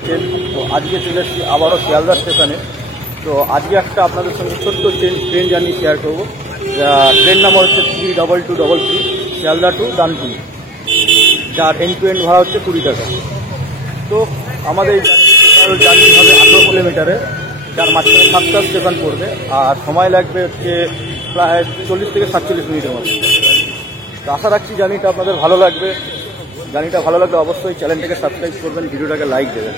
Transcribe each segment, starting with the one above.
আছেন। তো আজকে চলে এসেছি আবারও শিয়ালদা স্টেশনে। তো আজকে একটা আপনাদের সঙ্গে ছোট্ট ট্রেন জার্নি শেয়ার করবো। ট্রেন নাম্বার হচ্ছে 32233 শিয়ালদা টু ডানকুনি, যার এন্ড টু এন্ড ভাড়া হচ্ছে 20 টাকা। তো আমাদের এই জার্নি হবে 18 কিলোমিটারে, যার মাঝখানে 7টা স্টেশন পড়বে, আর সময় লাগবে হচ্ছে প্রায় 40 থেকে 47 মিনিটের মতো। তো আশা রাখছি জার্নিটা আপনাদের ভালো লাগবে। জার্নিটা ভালো লাগলে অবশ্যই চ্যানেলটাকে সাবস্ক্রাইব করবেন, ভিডিওটাকে লাইক দেবেন।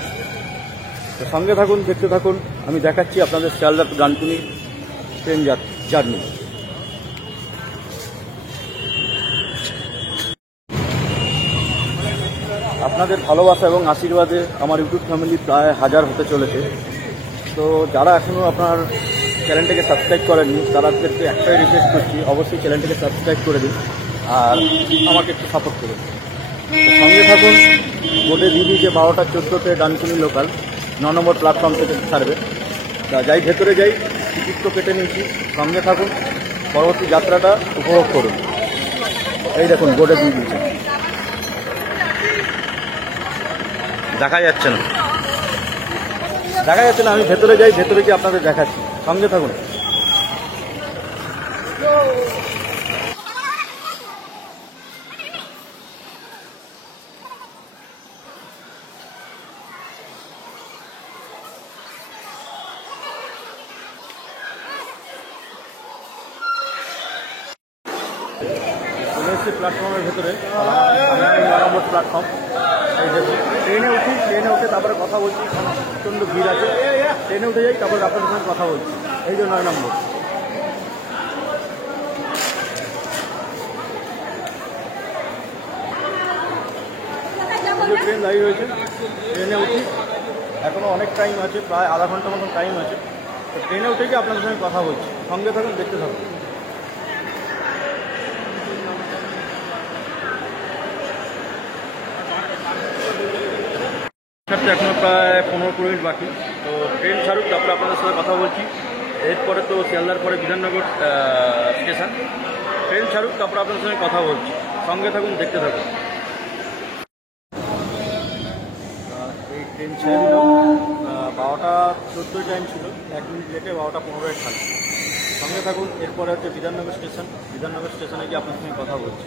তো সঙ্গে থাকুন, দেখতে থাকুন। আমি দেখাচ্ছি আপনাদের Sealdah to Dankuni train journey. আপনাদের ভালোবাসা এবং আশীর্বাদে আমার ইউটিউব ফ্যামিলি প্রায় 1000 হতে চলেছে। তো যারা এখনও আপনার চ্যানেলটাকে সাবস্ক্রাইব করেননি, তাদেরকে একটাই রিকোয়েস্ট করছি, অবশ্যই চ্যানেলটাকে সাবস্ক্রাইব করে দিন আর আমাকে একটু সাপোর্ট করুন। সঙ্গে থাকুন। বোর্ডে দিয়ে দিয়েছে 12টা 14তে ডানকুনি লোকাল 9 নম্বর প্ল্যাটফর্ম থেকে ছাড়বে। তা যাই, ভেতরে যাই, টিকিট তো কেটে নিয়েছি। সঙ্গে থাকুন, পরবর্তী যাত্রাটা উপভোগ করুন। এই দেখুন বোর্ডে দিয়ে দিয়েছে, দেখা যাচ্ছে না, আমি ভেতরে যাই, ভেতরে গিয়ে আপনাদের দেখাচ্ছি। সঙ্গে থাকুন। চলে এসেছি প্ল্যাটফর্মের ভেতরে, 9 নম্বর প্ল্যাটফর্ম। এই দেখুন, ট্রেনে উঠে তারপরে কথা বলছি। প্রচণ্ড ভিড় আছে, ট্রেনে উঠে যাই, তারপরে আপনাদের সঙ্গে কথা বলছি। এই যে 9 নম্বর। ট্রেন দাঁড়িয়ে রয়েছে, ট্রেনে উঠি। এখনও অনেক টাইম আছে, প্রায় আধা ঘন্টার মতন টাইম আছে। তো ট্রেনে উঠে গিয়ে আপনাদের সঙ্গে কথা বলছি। সঙ্গে থাকুন, দেখতে থাকুন। এখনও প্রায় 15-20 মিনিট বাকি। তো ট্রেন ছাড়ুক, তারপরে আপনাদের সাথে কথা বলছি। এরপরে তো শিয়ালদার পরে বিধাননগর স্টেশন। ট্রেন ছাড়ুক, তারপরে আপনাদের সঙ্গে কথা বলছি। সঙ্গে থাকুন, দেখতে থাকুন। এই ট্রেন ছেড়ে দিল, 12টা 14 টাইম ছিল, 1 মিনিট লেটে 12টা 15-এ ছাড়ে। সঙ্গে থাকুন। এরপরে হচ্ছে বিধাননগর স্টেশন। বিধাননগর স্টেশনে গিয়ে আপনার সঙ্গে কথা বলছি।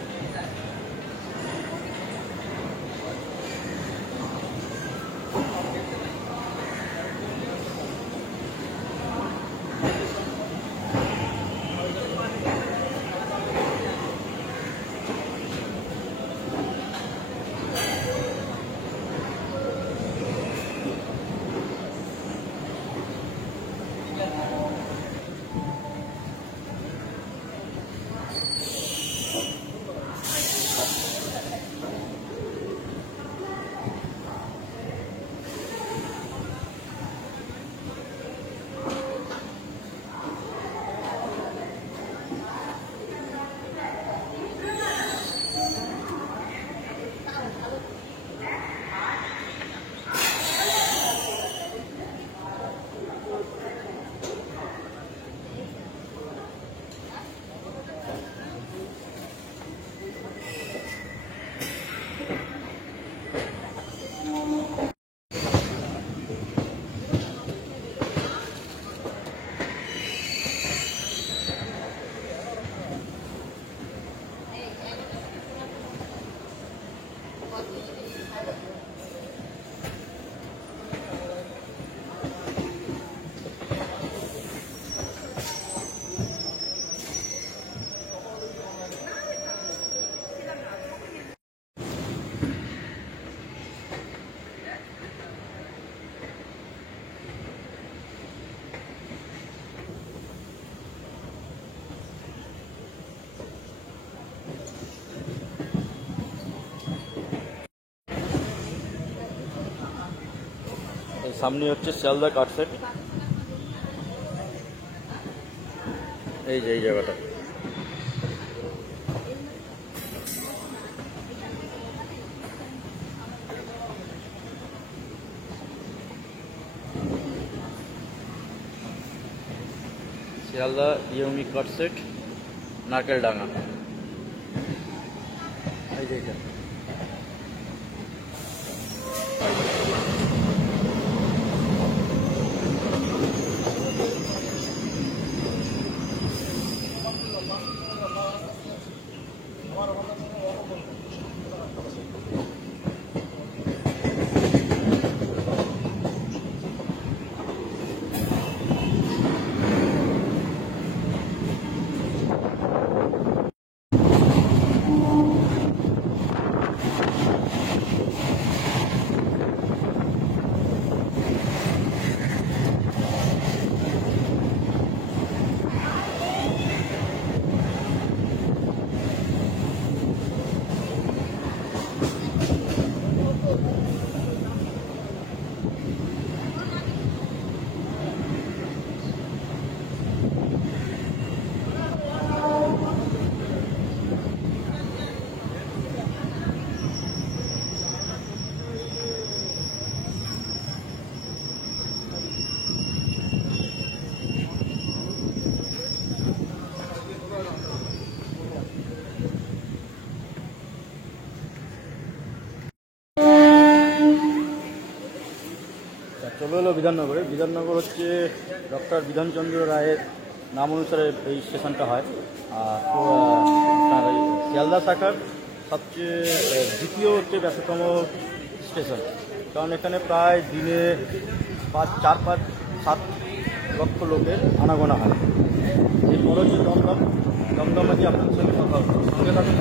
সামনে হচ্ছে শিয়ালদা কাটসেট। এই যে এই জায়গাটা, শিয়ালদা ইউনিক কাটসেট, নারকেলডাঙ্গা। এই যে চলে এলো বিধাননগরে। বিধাননগর হচ্ছে ডক্টর বিধানচন্দ্র রায়ের নাম অনুসারে এই স্টেশনটা হয়। আর তো আপনার এই শিয়ালদা শাখার সবচেয়ে দ্বিতীয় হচ্ছে ব্যস্ততম স্টেশন, কারণ এখানে প্রায় দিনে 4-5-7 লক্ষ লোকের আনাগোনা হয়। এরপর হচ্ছে দমদম। দমদমে যে আপনার সঙ্গে কথা হচ্ছে, সঙ্গে থাকুন।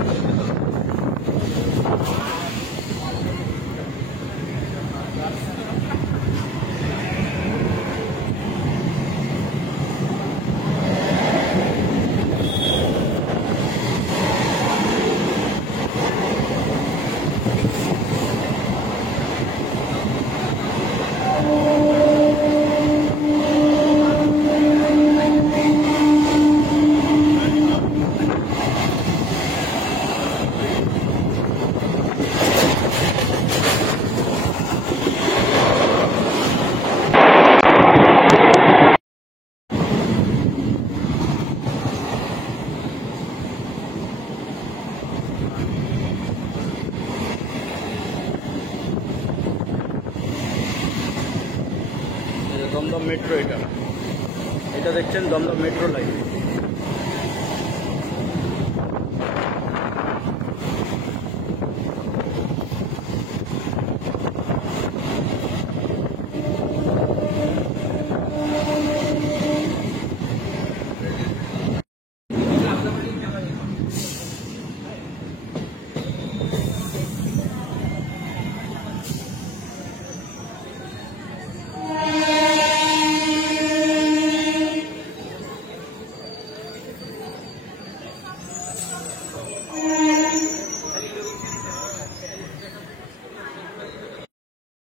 দমদম মেট্রো, এটা দেখছেন দমদম মেট্রো লাইন।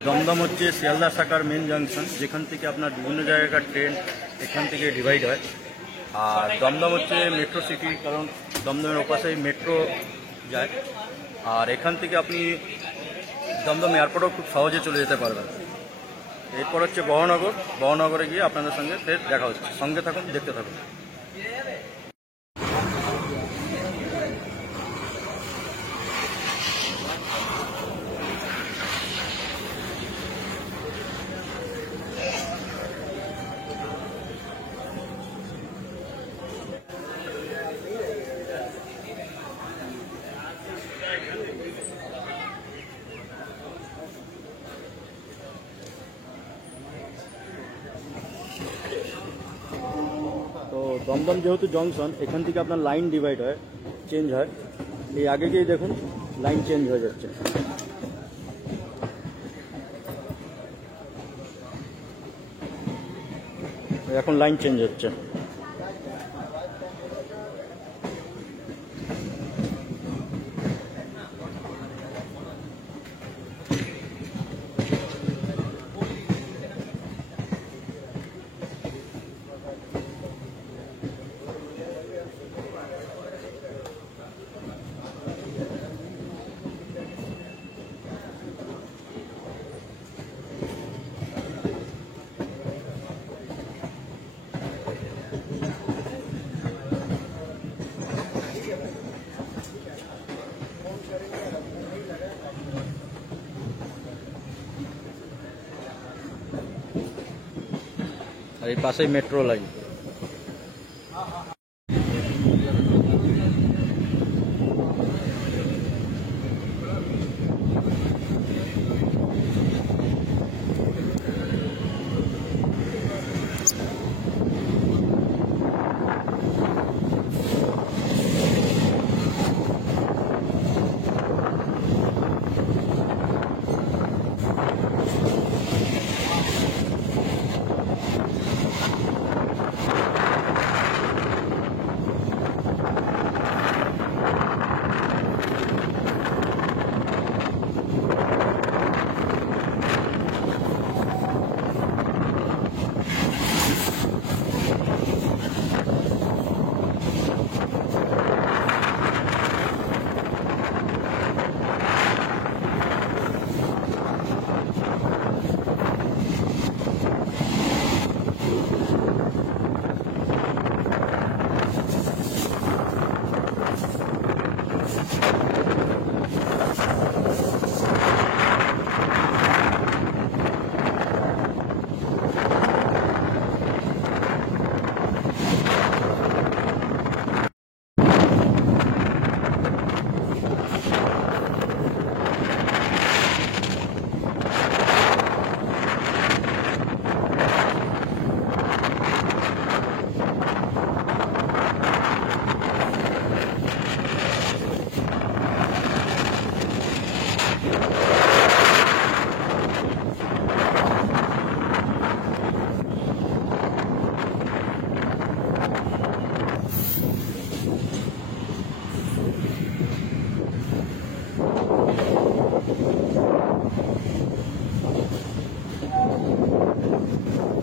দমদম হচ্ছে শিয়ালদা শাখার মেন জাংশন, যেখান থেকে আপনার বিভিন্ন জায়গার ট্রেন এখান থেকে ডিভাইড হয়। আর দমদম হচ্ছে মেট্রো সিটি, কারণ দমদমের ওপাশেই মেট্রো যায়। আর এখান থেকে আপনি দমদম এয়ারপোর্টও খুব সহজে চলে যেতে পারবেন। এরপর হচ্ছে বহনগর। বহনগরে গিয়ে আপনাদের সঙ্গে ফের দেখা হচ্ছে। সঙ্গে থাকুন, দেখতে থাকুন। তো দমদম যেহেতু জংশন, এখান থেকে আপনার লাইন ডিভাইড হয়, চেঞ্জ হয়। এই আগে গিয়ে দেখুন লাইন চেঞ্জ হয়ে যাচ্ছে। এখন লাইন চেঞ্জ হচ্ছে। আর এই পাশেই মেট্রো লাইন।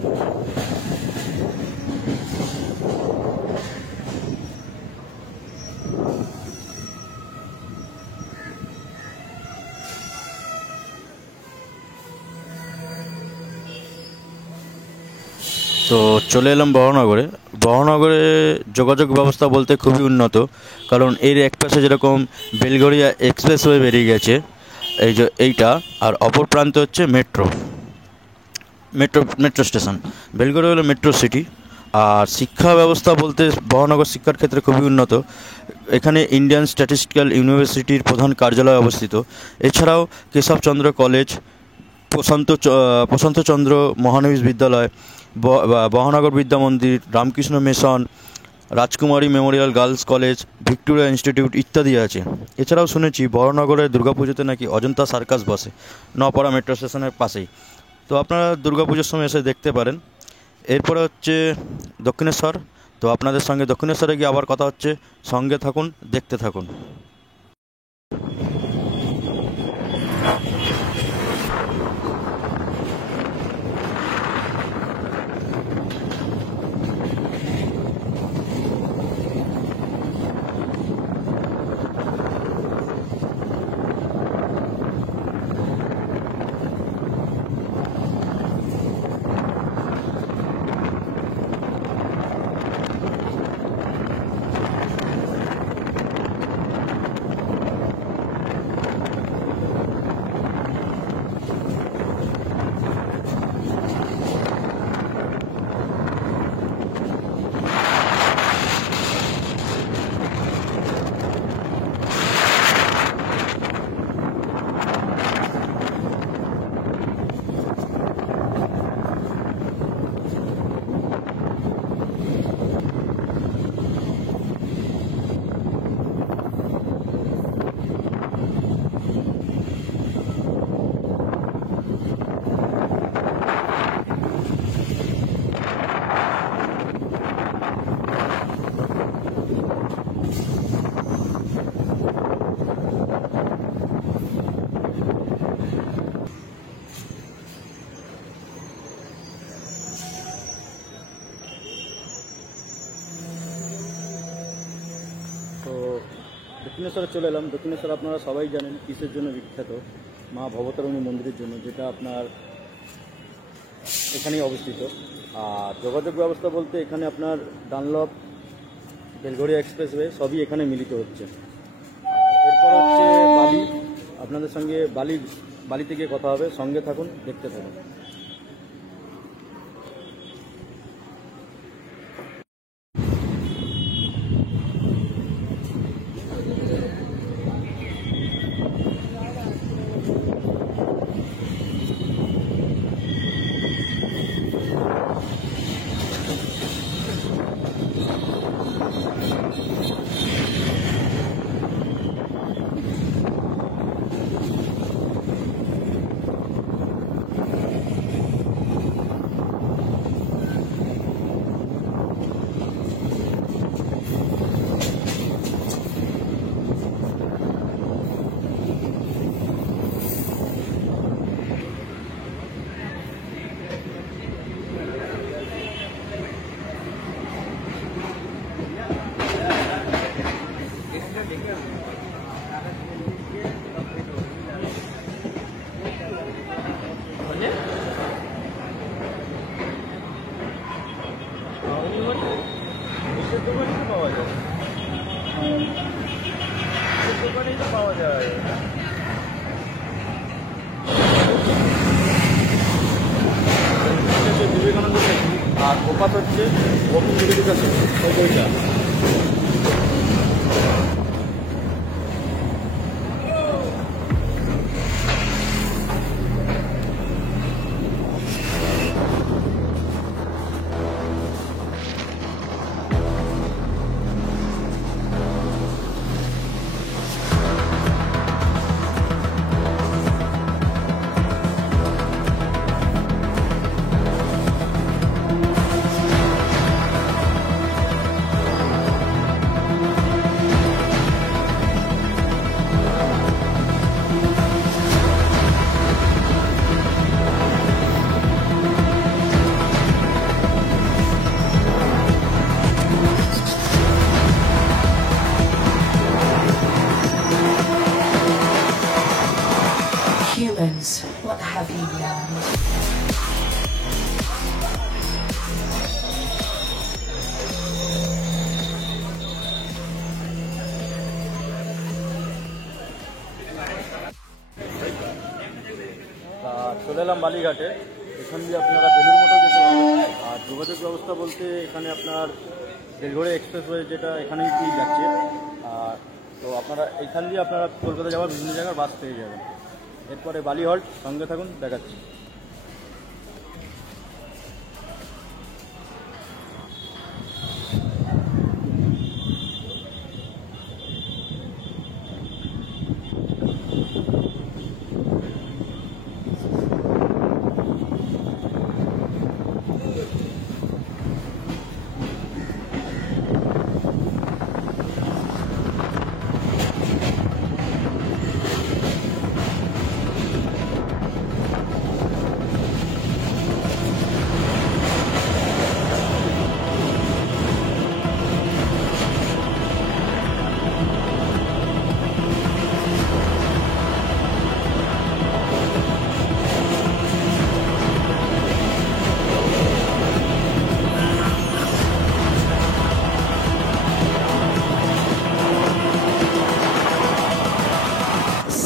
তো চলে এলাম বহনগরে। বহনগরে যোগাযোগ ব্যবস্থা বলতে খুবই উন্নত, কারণ এর এক পাশে যেরকম বেলগড়িয়া এক্সপ্রেসওয়ে বেরিয়ে গেছে এই যে এইটা, আর অপর প্রান্তে হচ্ছে metro metro metro station. Belgharia হলো মেট্রো সিটি। আর শিক্ষা ব্যবস্থা বলতে বহনগর শিক্ষার ক্ষেত্রে খুবই উন্নত। এখানে ইন্ডিয়ান স্ট্যাটিস্টিক্যাল ইউনিভার্সিটির প্রধান কার্যালয় অবস্থিত। এছাড়াও কেশবচন্দ্র কলেজ, প্রশান্তচন্দ্র মহানবীশ বিদ্যালয়, বহনগর বিদ্যা মন্দির, রামকৃষ্ণ মিশন, রাজকুমারী Memorial girls college, Victoria institute ইত্যাদি আছে। এছাড়াও শুনেছি বহনগরের দুর্গাপুজোতে নাকি অজন্তা সার্কাস বসে নপাড়া মেট্রো স্টেশনের পাশেই। তো আপনারা দুর্গাপুজোর সময় এসে দেখতে পারেন। এরপরে হচ্ছে দক্ষিণেশ্বর। তো আপনাদের সঙ্গে দক্ষিণেশ্বরে গিয়ে আবার কথা হচ্ছে। সঙ্গে থাকুন, দেখতে থাকুন। তো দক্ষিণেশ্বরে চলে এলাম। দক্ষিণেশ্বর আপনারা সবাই জানেন কিসের জন্য বিখ্যাত, মা ভবতারিণী মন্দিরের জন্য, যেটা আপনার এখানেই অবস্থিত। আর যোগাযোগ ব্যবস্থা বলতে এখানে আপনার ডানলপ, বেলঘড়িয়া এক্সপ্রেসওয়ে সবই এখানে মিলিত হচ্ছে। আর এরপর হচ্ছে বালি। আপনাদের সঙ্গে বালিতে গিয়ে কথা হবে। সঙ্গে থাকুন, দেখতে থাকুন। পাওয়া যায়। বিবেকানন্দ আর ওপাশ হচ্ছে ওপেন এডুকেশন, ওই বইটা। বালিঘাটে, এখান দিয়ে আপনারা বেলুর মঠও যেতে পারবেন। আর যোগাযোগ ব্যবস্থা বলতে এখানে আপনার বেলঘড়িয়া এক্সপ্রেসওয়ে যেটা এখানেই দিয়ে যাচ্ছে, আর তো আপনারা এখান দিয়ে আপনারা কলকাতা যাওয়ার বিভিন্ন জায়গার বাস পেয়ে যাবেন। এরপরে বালি হল্ট, সঙ্গে থাকুন, দেখাচ্ছি।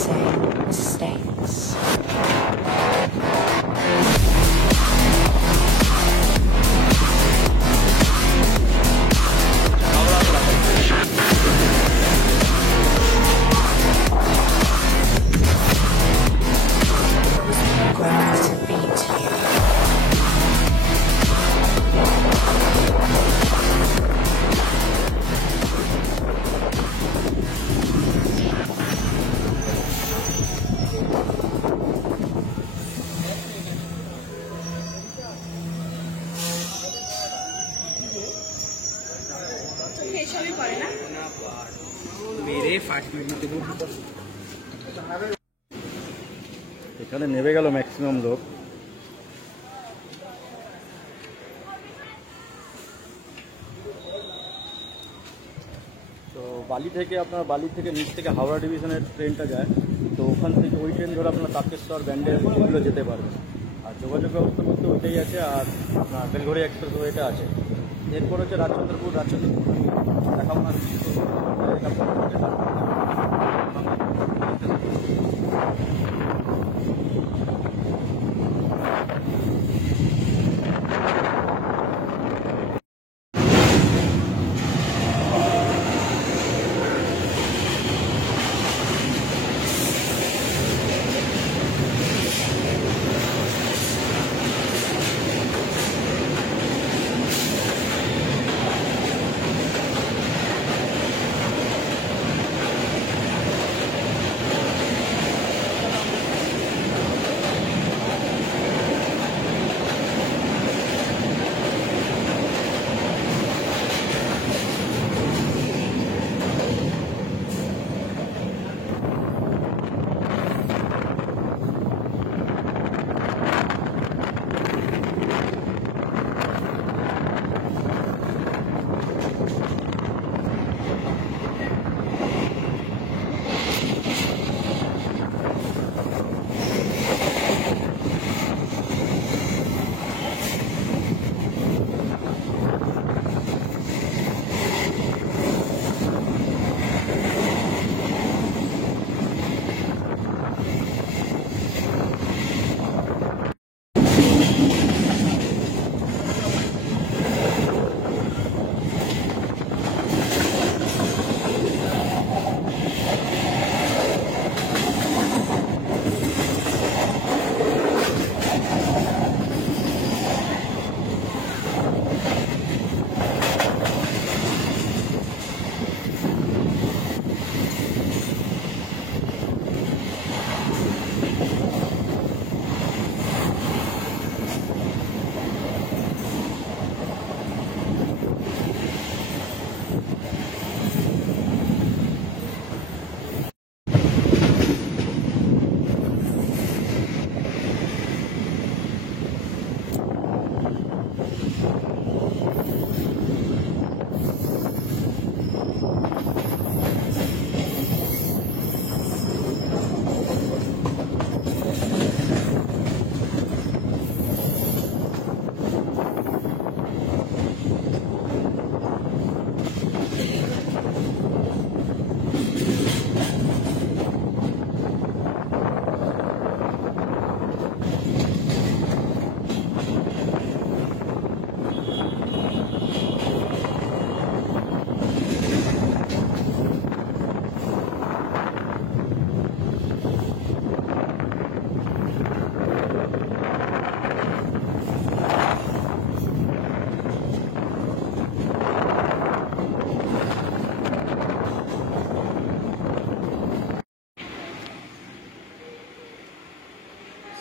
Same mistakes. Ground to beat. এসবই করে না। এখানে নেমে গেল ম্যাক্সিমাম লোক। তো বালি থেকে নিচ থেকে হাওড়া ডিভিশনের ট্রেনটা যায়, তো ওখান থেকে ওই ট্রেন ধরে আপনার তারকেশ্বর, ব্যান্ডেল এগুলো যেতে পারবেন। আর যোগাযোগ ব্যবস্থা বলতে ওইটাই আছে, আর আপনার বেলঘড়িয়া এক্সপ্রেসওয়েটা আছে। এরপর হচ্ছে রাজচন্দ্রপুর দেখাবো না।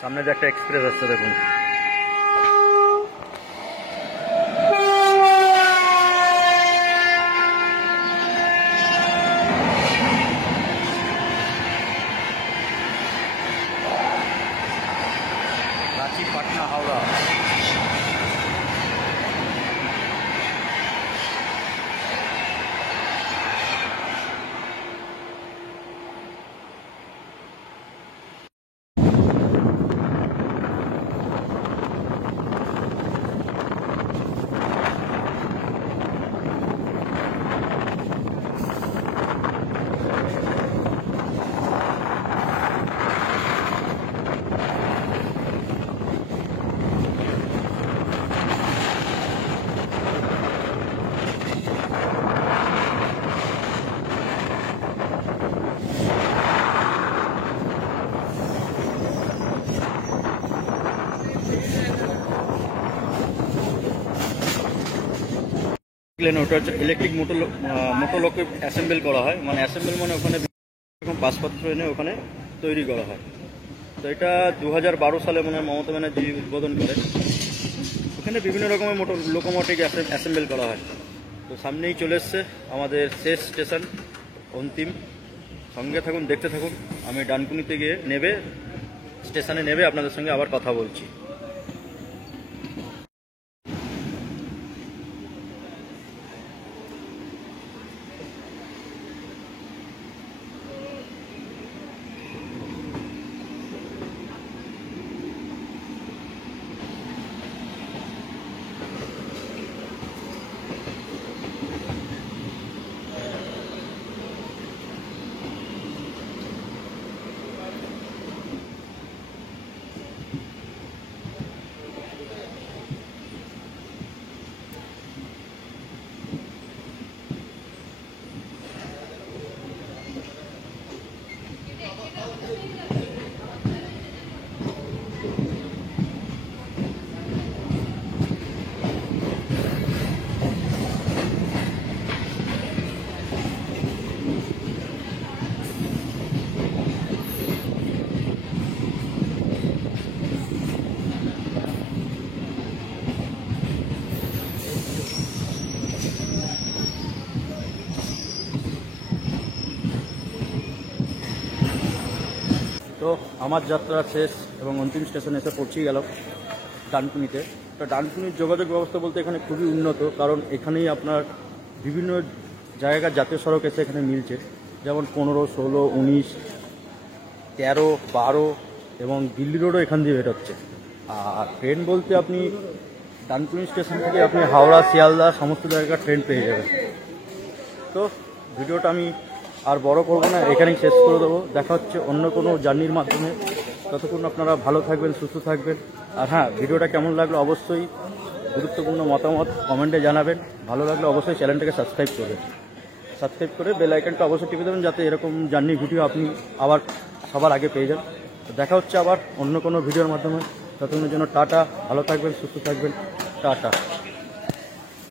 সামনে যে একটা এক্সপ্রেস আসছে দেখুন। রাঁচি, পাটনা, হাওড়া। ওটা হচ্ছে ইলেকট্রিক মোটরলকে অ্যাসেম্বল করা হয়, মানে অ্যাসেম্বল মানে ওখানে এরকম পাসপত্র এনে ওখানে তৈরি করা হয়। তো এটা 2012 সালে মনে হয় মমতা ব্যানার্জি উদ্বোধন করে। ওখানে বিভিন্ন রকমের লোকোমোটিভ অ্যাসেম্বল করা হয়। তো সামনেই চলে এসছে আমাদের শেষ স্টেশন অন্তিম। সঙ্গে থাকুন, দেখতে থাকুন। আমি ডানকুনিতে গিয়ে স্টেশনে নেবে আপনাদের সঙ্গে আবার কথা বলছি। তো আমার যাত্রা শেষ এবং অন্তিম স্টেশনে এসে পৌঁছে গেলাম ডানকুনিতে। তো ডানকুনির যোগাযোগ ব্যবস্থা বলতে এখানে খুবই উন্নত, কারণ এখানেই আপনার বিভিন্ন জায়গার জাতীয় সড়ক এসে এখানে মিলছে, যেমন 15, 16, 19, 13, 12 এবং দিল্লি রোডও এখান দিয়ে বেরোচ্ছে। আর ট্রেন বলতে আপনি ডানকুনি স্টেশন থেকে আপনি হাওড়া, শিয়ালদা সমস্ত জায়গার ট্রেন পেয়ে যাবেন। তো ভিডিওটা আমি আর বড় করব না, এখানেই শেষ করে দেবো। দেখা হচ্ছে অন্য কোনো জার্নির মাধ্যমে। ততক্ষণ আপনারা ভালো থাকবেন, সুস্থ থাকবেন। আর হ্যাঁ, ভিডিওটা কেমন লাগলো অবশ্যই গুরুত্বপূর্ণ মতামত কমেন্টে জানাবেন। ভালো লাগলে অবশ্যই চ্যানেলটাকে সাবস্ক্রাইব করবেন। সাবস্ক্রাইব করে বেল আইকনটা অবশ্যই টিপে দেবেন, যাতে এরকম জার্নির ভিডিও আপনি আবার সবার আগে পেয়ে যান। দেখা হচ্ছে আবার অন্য কোনো ভিডিওর মাধ্যমে। ততক্ষণের জন্য টাটা, ভালো থাকবেন, সুস্থ থাকবেন, টাটা।